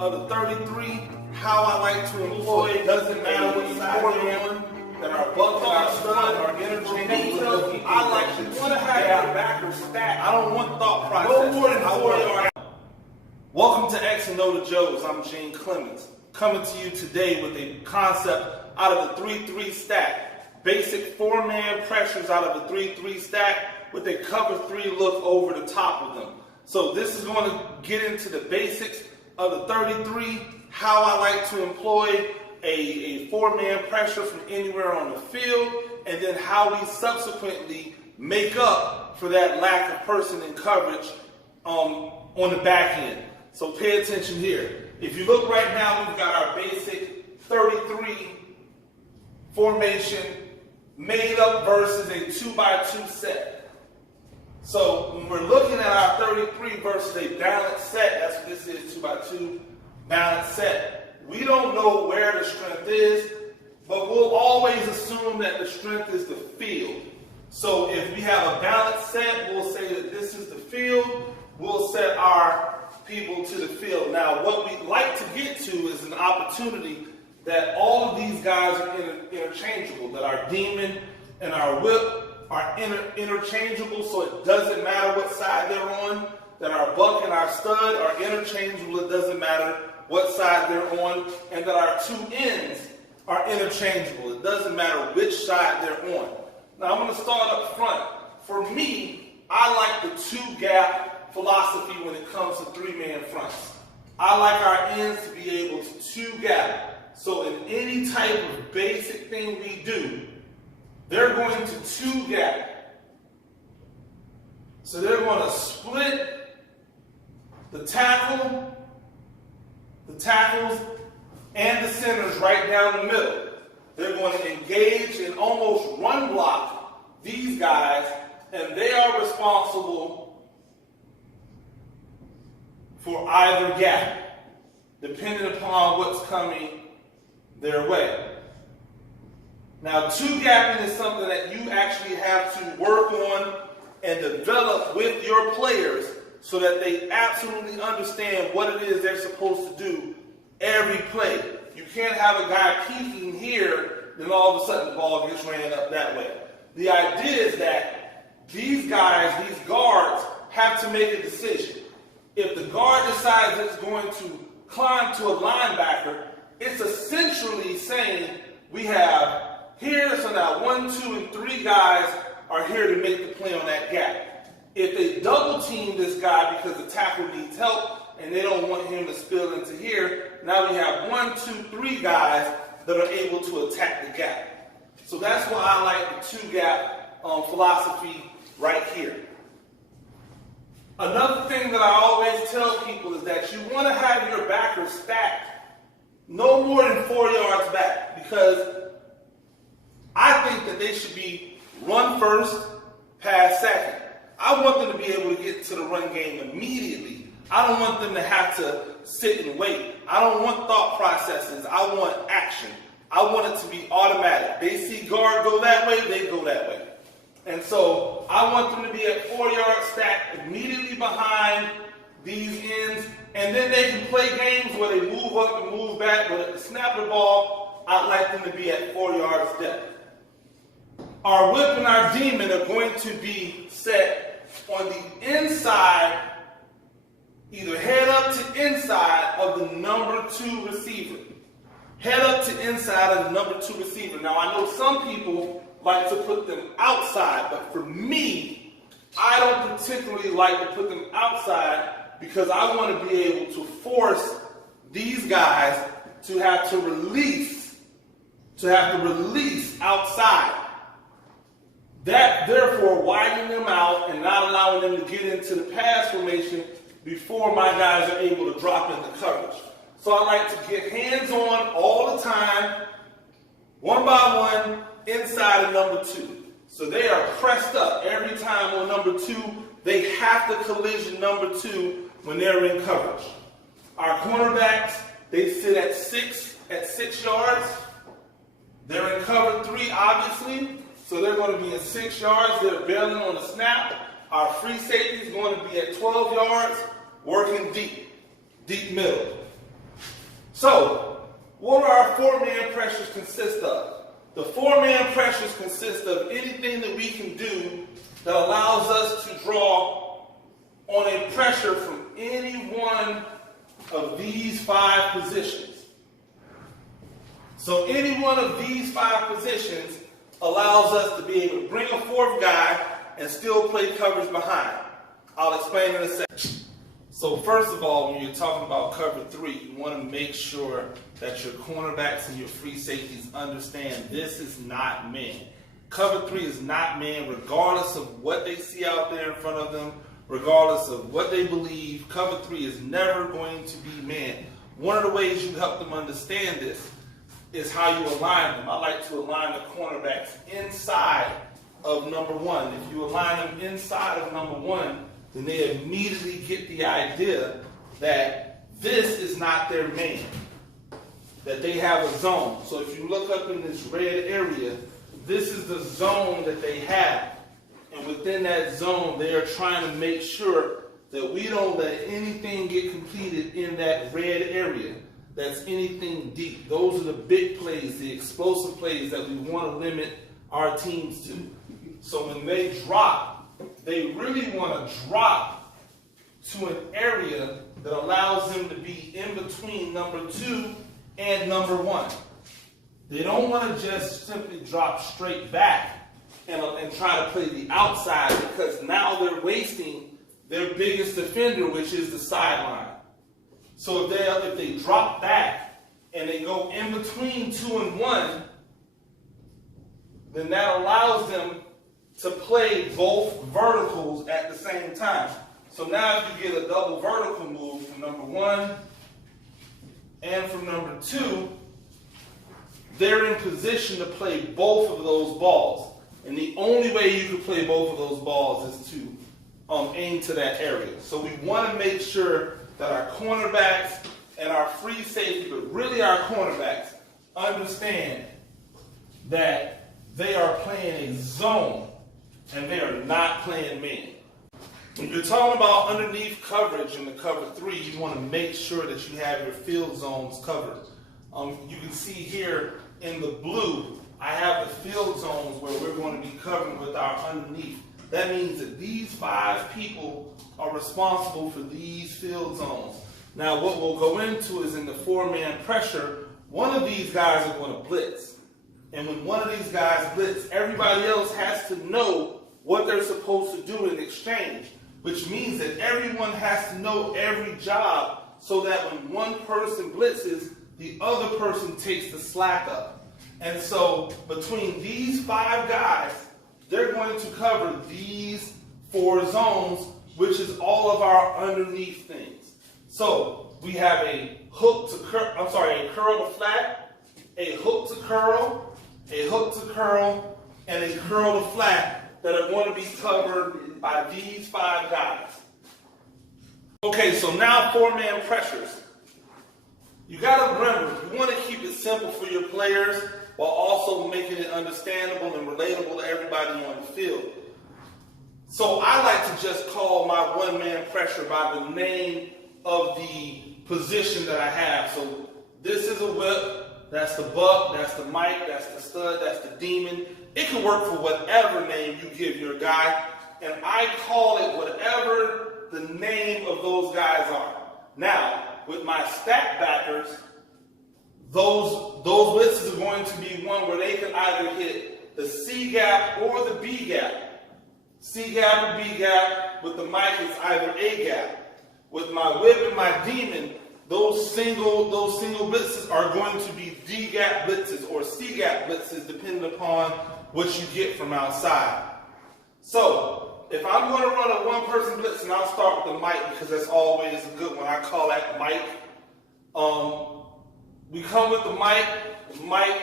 of the 33, how I like to employ, doesn't matter what side they're on, that our buck and our stud are interchangeable. I like to have your backer stacked. I don't want thought process. No more than 4 yards. Welcome to X and O to Joe's. I'm Gene Clemens, coming to you today with a concept out of the 3-3 stack. Basic 4-man pressures out of the 3-3 stack with a cover 3 look over the top of them. So this is going to get into the basics of the 33, how I like to employ a 4-man pressure from anywhere on the field, and then how we subsequently make up for that lack of person in coverage on the back end. So pay attention here. If you look right now, we've got our basic 33 formation made up versus a 2x2 set. So when we're looking at our 33 versus a balanced set, that's what this is, 2x2 balanced set. We don't know where the strength is, but we'll always assume that the strength is the field. So if we have a balanced set, we'll say that this is the field. We'll set our people to the field. Now, what we'd like to get to is an opportunity that all of these guys are interchangeable, that our demon and our whip are interchangeable, so it doesn't matter what side they're on, that our buck and our stud are interchangeable, it doesn't matter what side they're on, and that our two ends are interchangeable, it doesn't matter which side they're on. Now I'm going to start up front. For me, I like the two-gap philosophy when it comes to 3-man fronts. I like our ends to be able to two-gap. So in any type of basic thing we do, they're going to two-gap. So they're going to split the tackles, and the centers right down the middle. They're going to engage and almost run block these guys, and they are responsible for either gap, depending upon what's coming their way. Now, two-gapping is something that you actually have to work on and develop with your players so that they absolutely understand what it is they're supposed to do every play. You can't have a guy peeking here, then all of a sudden the ball gets ran up that way. The idea is that these guys, these guards, have to make a decision. If the guard decides it's going to climb to a linebacker, it's essentially saying we have here, so now 1, 2, and 3 guys are here to make the play on that gap. If they double team this guy because the tackle needs help and they don't want him to spill into here, now we have 1, 2, 3 guys that are able to attack the gap. So that's why I like the two-gap philosophy right here. Another thing that I always tell people is that you want to have your backers stacked no more than 4 yards back, because I think that they should be run first, pass second. I want them to be able to get to the run game immediately. I don't want them to have to sit and wait. I don't want thought processes. I want action. I want it to be automatic. They see guard go that way, they go that way. And so I want them to be at 4 yards stacked immediately behind these ends, and then they can play games where they move up and move back, but at the snap of the ball, I'd like them to be at 4 yards depth. Our whip and our demon are going to be set on the inside, either head up to inside of the number 2 receiver. Head up to inside of the number 2 receiver. Now I know some people like to put them outside, but for me, I don't particularly like to put them outside because I want to be able to force these guys to have to release outside. That, therefore, widening them out and not allowing them to get into the pass formation before my guys are able to drop into coverage. So I like to get hands-on all the time, one by one, inside of number 2. So they are pressed up every time on number 2. They have to collision number 2 when they're in coverage. Our cornerbacks, they sit at 6 yards. They're in cover 3, obviously. So they're going to be in 6 yards. They're bailing on the snap. Our free safety is going to be at 12 yards, working deep middle. So, what do our four-man pressures consist of? The four-man pressures consist of anything that we can do that allows us to draw on a pressure from any one of these five positions. So any one of these five positions allows us to be able to bring a fourth guy and still play coverage behind. I'll explain in a second. So first of all, when you're talking about cover three, you want to make sure that your cornerbacks and your free safeties understand this is not man. Cover three is not man, regardless of what they see out there in front of them, regardless of what they believe. Cover three is never going to be man. One of the ways you help them understand this is how you align them. I like to align the cornerbacks inside of number one. If you align them inside of number one, then they immediately get the idea that this is not their man, that they have a zone. So if you look up in this red area, this is the zone that they have. And within that zone, they are trying to make sure that we don't let anything get completed in that red area that's anything deep. Those are the big plays, the explosive plays that we want to limit our teams to. So when they drop, they really want to drop to an area that allows them to be in between number two and number one. They don't want to just simply drop straight back and try to play the outside, because now they're wasting their biggest defender, which is the sideline. So if they drop back and they go in between two and one, then that allows them to play both verticals at the same time. So now if you get a double vertical move from number one and from number two, they're in position to play both of those balls. And the only way you can play both of those balls is to aim to that area. So we want to make sure that our cornerbacks and our free safety, but really our cornerbacks, understand that they are playing a zone and they are not playing man. When you're talking about underneath coverage in the cover three, you want to make sure that you have your field zones covered. You can see here in the blue, I have the field zones where we're going to be covering with our underneath. That means that these five people are responsible for these field zones. Now what we'll go into is in the four-man pressure, one of these guys are going to blitz. And when one of these guys blitz, everybody else has to know what they're supposed to do in exchange, which means that everyone has to know every job so that when one person blitzes, the other person takes the slack up. And so between these five guys, they're going to cover these four zones, which is all of our underneath things. So we have a hook to curl, a curl to flat, a hook to curl, a hook to curl, and a curl to flat that are going to be covered by these five guys. Okay, so now four-man pressures. You got to remember, you want to keep it simple for your players while also making it understandable and relatable to everybody on the field. So I like to just call my one-man pressure by the name of the position that I have. So this is a whip, that's the buck, that's the Mike, that's the stud, that's the demon. It can work for whatever name you give your guy, and I call it whatever the name of those guys are. Now, with my stack backers, those blitzes are going to be one where they can either hit the C gap or the B gap. C gap or B gap. With the Mike, it's either A gap. With my whip and my demon, those single blitzes are going to be D gap blitzes or C gap blitzes, depending upon what you get from outside. So if I'm going to run a one-person blitz, and I'll start with the Mike because that's always a good one. I call that Mike. We come with the Mike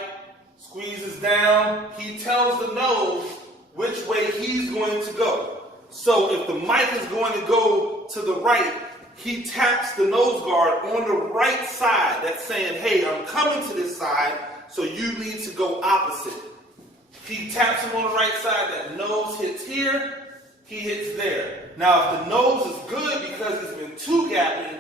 squeezes down. He tells the nose which way he's going to go. So if the Mike is going to go to the right, he taps the nose guard on the right side. That's saying, hey, I'm coming to this side, so you need to go opposite. He taps him on the right side. That nose hits here, he hits there. Now, if the nose is good because it's been two gapping,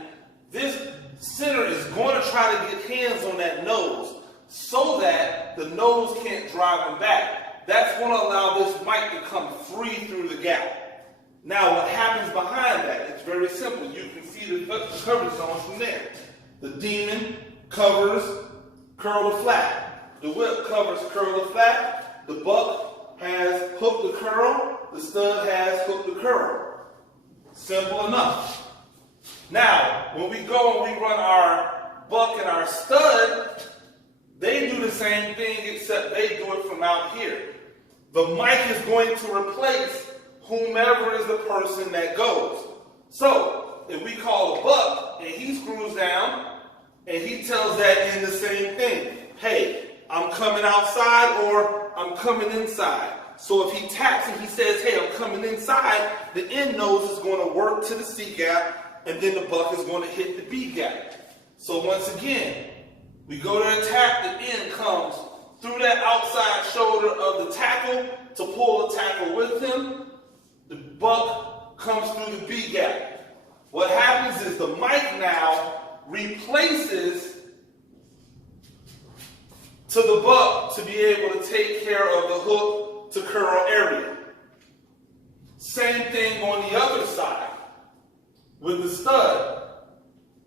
this center is going to try to get hands on that nose so that the nose can't drive him back. That's going to allow this mic to come free through the gap. Now, what happens behind that? It's very simple. You can see the coverage zones from there. The demon covers curl to flat. The whip covers curl to flat. The buck has hook to curl. The stud has hook to curl. Simple enough. Now, when we go and we run our buck and our stud, they do the same thing except they do it from out here. The mic is going to replace whomever is the person that goes. So, if we call a buck and he screws down and he tells that end the same thing. Hey, I'm coming outside or I'm coming inside. So if he taps and he says, hey, I'm coming inside, the end nose is going to work to the C gap and then the buck is going to hit the B gap. So once again, we go to attack, the end comes through that outside shoulder of the tackle to pull the tackle with him. The buck comes through the B gap. What happens is the mic now replaces to the buck to be able to take care of the hook to curl area. Same thing on the other side with the stud.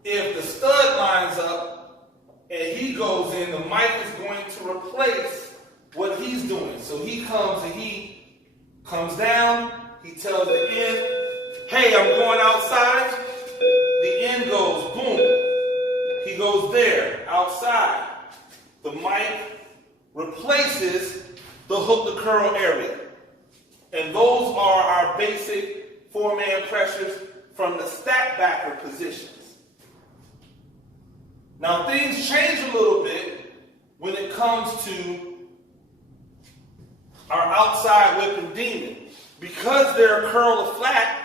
If the stud lines up and he goes in, the mic is going to replace what he's doing. So he comes and he comes down, he tells the end, hey, I'm going outside. The end goes, boom. He goes there, outside. The mic replaces the hook to curl area. And those are our basic four-man pressures from the stack backer positions. Now things change a little bit when it comes to our outside whip and demon. Because they're curl to flat,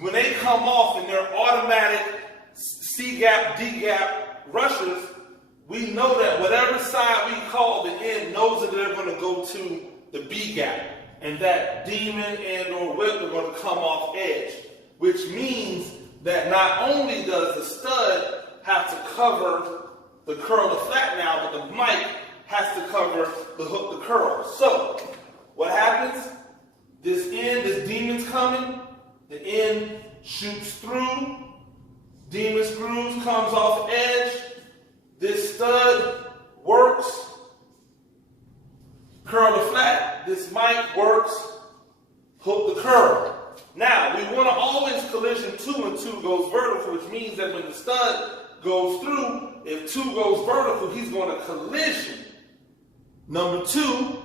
when they come off and they're automatic C-gap, D-gap rushers, we know that whatever side we call the end knows that they're going to go to the B-gap. And that demon and or whip are going to come off edge. Which means that not only does the stud have to cover the curl to flat now, but the mic has to cover the hook to curl. So, what happens? This end, this demon's coming, the end shoots through, demon screws, comes off edge, this stud works, curl to flat, this mic works, hook to curl. Now, we want to always collision 2 and 2 goes vertical, which means that when the stud goes through, if 2 goes vertical, he's going to collision number 2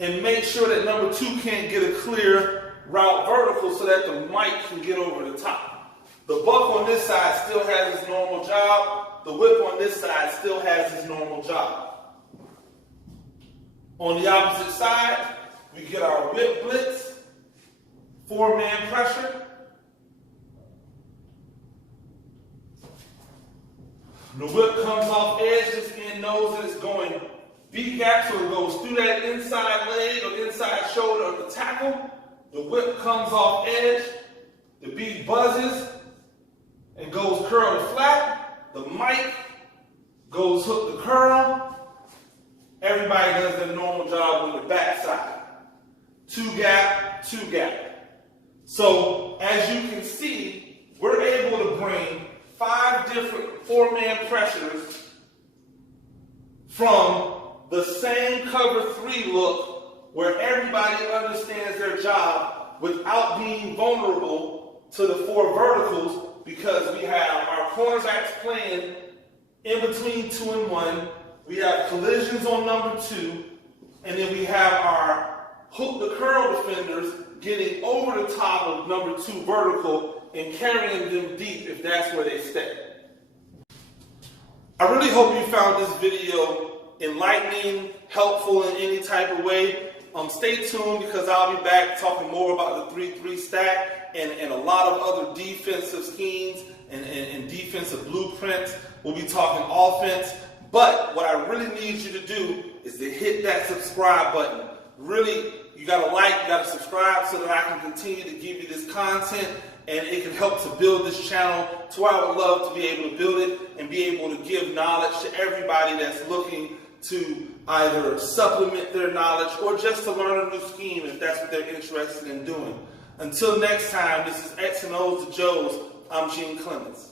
and make sure that number 2 can't get a clear route vertical so that the mic can get over the top. The buck on this side still has his normal job. The whip on this side still has his normal job. On the opposite side, we get our whip blitz, four-man pressure. The whip comes off edge, this end knows that it's going B-gap, so it goes through that inside leg or inside shoulder of the tackle. The whip comes off edge, the B buzzes and goes curl to flat. The mic goes hook to curl. Everybody does their normal job on the back side. 2-gap, 2-gap. So, as you can see, we're able to bring 5 different four-man pressures from the same cover 3 look where everybody understands their job without being vulnerable to the 4 verticals, because we have our cornerbacks playing in between 2 and 1, we have collisions on number 2, and then we have our hook to curl defenders getting over the top of number 2 vertical and carrying them deep if that's where they stay. I really hope you found this video enlightening, helpful in any type of way. Stay tuned, because I'll be back talking more about the 3-3 stack and a lot of other defensive schemes and defensive blueprints. We'll be talking offense. But what I really need you to do is to hit that subscribe button. Really, you got to like, you got to subscribe so that I can continue to give you this content and it can help to build this channel to where I would love to be able to build it and be able to give knowledge to everybody that's looking to either supplement their knowledge or just to learn a new scheme if that's what they're interested in doing. Until next time, this is X and O's to Joe's. I'm Gene Clements.